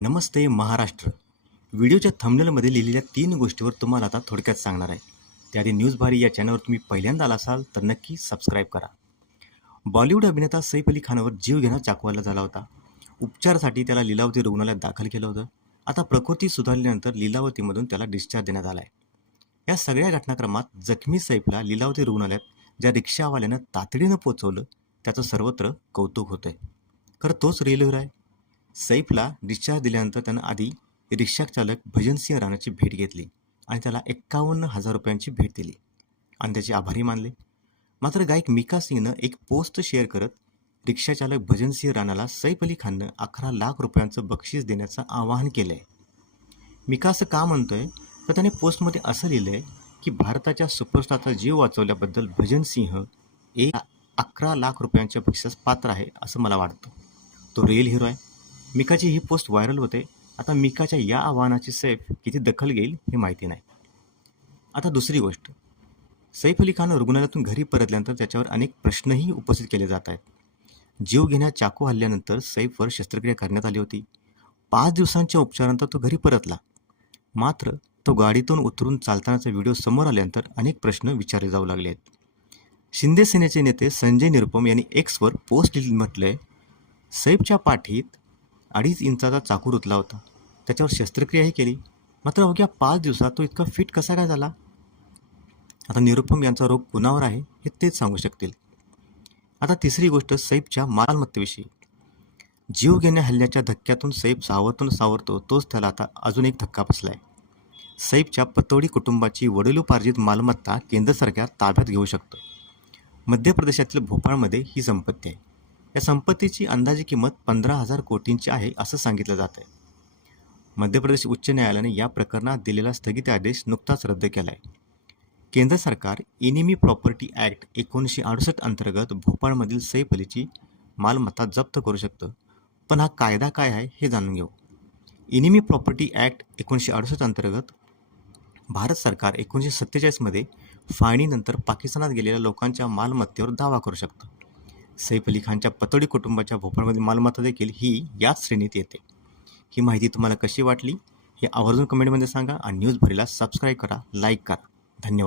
नमस्ते महाराष्ट्र. व्हिडिओच्या थंबनेलमध्ये लिहिलेल्या तीन गोष्टीवर तुम्हाला आता थोडक्यात सांगणार आहे. त्याआधी न्यूज भारी या चॅनलवर तुम्ही पहिल्यांदा आला असाल तर नक्की सबस्क्राईब करा. बॉलिवूड अभिनेता सैफ अली खानवर जीव घेणा चाकवायला झाला होता. उपचारासाठी त्याला लीलावती रुग्णालयात दाखल केलं होतं. आता प्रकृती सुधारल्यानंतर लिलावतीमधून त्याला डिस्चार्ज देण्यात आला आहे या सगळ्या घटनाक्रमात जखमी सैफला लीलावती रुग्णालयात ज्या रिक्षावाल्यानं तातडीनं पोचवलं त्याचं सर्वत्र कौतुक होतंय. खरं तोच रेल आहे. सैफला डिस्चार्ज दिल्यानंतर त्यानं आधी रिक्षा चालक भजनसिंह राणाची भेट घेतली आणि त्याला एक्कावन्न हजार रुपयांची भेट दिली. आणि त्याचे आभारी मानले. मात्र गायक मिका सिंगनं एक पोस्ट शेअर करत रिक्षाचालक भजनसिंह राणाला सैफ अली खाननं अकरा लाख रुपयांचं बक्षीस देण्याचं आवाहन केलं आहे मिका असं का म्हणतोय? तर त्याने पोस्टमध्ये असं लिहिलं आहे की भारताच्या सुपरस्टारचा जीव वाचवल्याबद्दल भजन सिंह एक अकरा लाख रुपयांच्या बक्षीस पात्र आहे असं मला वाटतं. तो रिअल हिरो आहे. मिकाची ही पोस्ट व्हायरल होते. आता मिकाच्या या आव्हानाची सैफ किती दखल घेईल हे माहिती नाही. आता दुसरी गोष्ट. सैफ अली खान रुग्णालयातून घरी परतल्यानंतर त्याच्यावर अनेक प्रश्नही उपस्थित केले जात आहेत. जीव घेण्यात चाकू हल्ल्यानंतर सैफवर शस्त्रक्रिया करण्यात आली होती. पाच दिवसांच्या उपचारानंतर तो घरी परतला. मात्र तो गाडीतून उतरून चालतानाचा व्हिडिओ समोर आल्यानंतर अनेक प्रश्न विचारले जाऊ लागले आहेत. शिंदे सेनेचे नेते संजय निरुपम यांनी एक्सवर पोस्ट लिहित म्हटलंय सैफच्या पाठीत अडीच इंचाचा चाकू रुतला होता. त्याच्यावर शस्त्रक्रियाही केली. मात्र अवघ्या पाच दिवसात तो इतका फिट कसा काय झाला? आता निरुपम यांचा रोग कुणावर आहे हे तेच सांगू शकतील. आता तिसरी गोष्ट सैफच्या मालमत्तेविषयी. जीव घेण्या हल्ल्याच्या धक्क्यातून सैफ सावरतून सावरतो तोच त्याला आता अजून एक धक्का बसला आहे सैफच्या पतोडी कुटुंबाची वडिलोपार्जित मालमत्ता केंद्र सरकार ताब्यात घेऊ शकतो. मध्य प्रदेशातील भोपाळमध्ये ही संपत्ती आहे. या संपत्तीची अंदाजे किंमत पंधरा हजार कोटींची आहे असं सांगितलं जात आहे मध्य प्रदेश उच्च न्यायालयाने या प्रकरणात दिलेला स्थगित आदेश नुकताच रद्द केला आहे केंद्र सरकार इनिमी प्रॉपर्टी ॲक्ट एकोणीसशे अडुसष्ट अंतर्गत भोपाळमधील सैफ अलीची मालमत्ता जप्त करू शकतं पण हा कायदा काय आहे हे जाणून घेऊ. इनिमी प्रॉपर्टी ॲक्ट एकोणीसशे अडुसष्ट अंतर्गत भारत सरकार एकोणीसशे सत्तेचाळीसमध्ये फाळणीनंतर पाकिस्तानात गेलेल्या लोकांच्या मालमत्तेवर दावा करू शकतं. सैफ अली खानच्या पतोडी कुटुंबाच्या भोपाळमधील मालमत्ता देखील ही याच श्रेणीत येते. ही माहिती तुम्हाला कशी वाटली हे आवर्जून कमेंटमध्ये सांगा आणि न्यूज भरीला सबस्क्राईब करा लाईक करा. धन्यवाद.